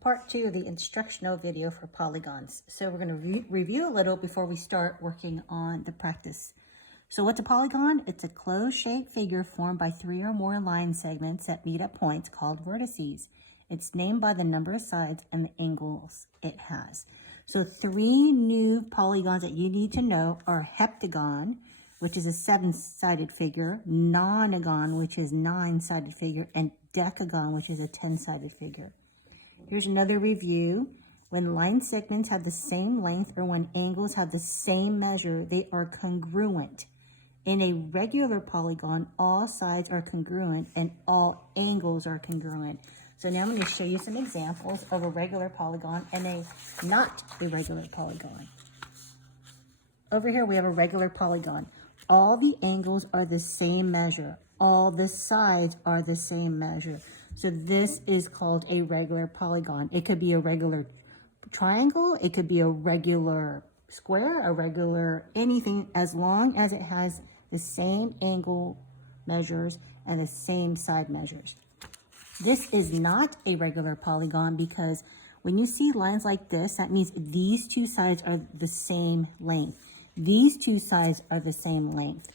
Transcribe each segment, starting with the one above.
part 2 of the instructional video for polygons. So we're going to review a little before we start working on the practice. So what's a polygon? It's a closed-shaped figure formed by 3 or more line segments that meet at points called vertices. It's named by the number of sides and the angles it has. So 3 new polygons that you need to know are heptagon, which is a 7-sided figure, nonagon, which is 9-sided figure, and decagon, which is a 10-sided figure. Here's another review. When line segments have the same length or when angles have the same measure, they are congruent. In a regular polygon, all sides are congruent and all angles are congruent. So now I'm going to show you some examples of a regular polygon and a not a regular polygon. Over here we have a regular polygon. All the angles are the same measure. All the sides are the same measure. So this is called a regular polygon. It could be a regular triangle. It could be a regular square, a regular anything, as long as it has the same angle measures and the same side measures. This is not a regular polygon because when you see lines like this, that means these two sides are the same length. These two sides are the same length.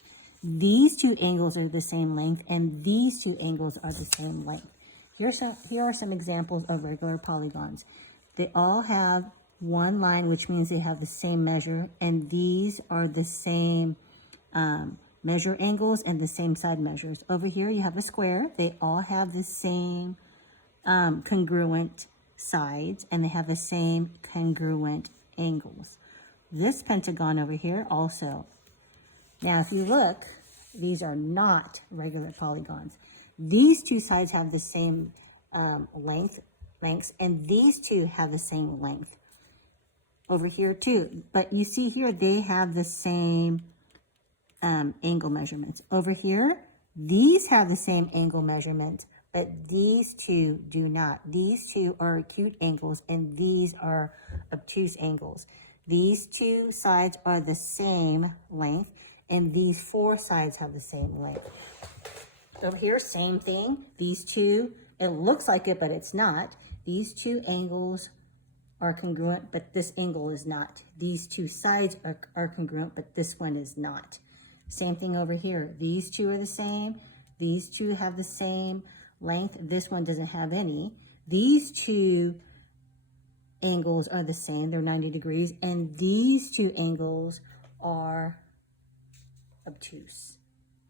These two angles are the same length, and these two angles are the same length. Here are some examples of regular polygons. They all have one line, which means they have the same measure, and these are the same measure angles and the same side measures. Over here, you have a square. They all have the same congruent sides, and they have the same congruent angles. This pentagon over here also. Now, if you look, these are not regular polygons. These two sides have the same lengths, and these two have the same length. Over here too, but you see here they have the same angle measurements. Over here, these have the same angle measurements, but these two do not. These two are acute angles, and these are obtuse angles. These two sides are the same length, and these 4 sides have the same length. Over here, same thing. These two, it looks like it, but it's not. These two angles are congruent, but this angle is not. These two sides are congruent, but this one is not. Same thing over here. These two are the same. These two have the same length. This one doesn't have any. These two angles are the same. They're 90 degrees. And these two angles are obtuse.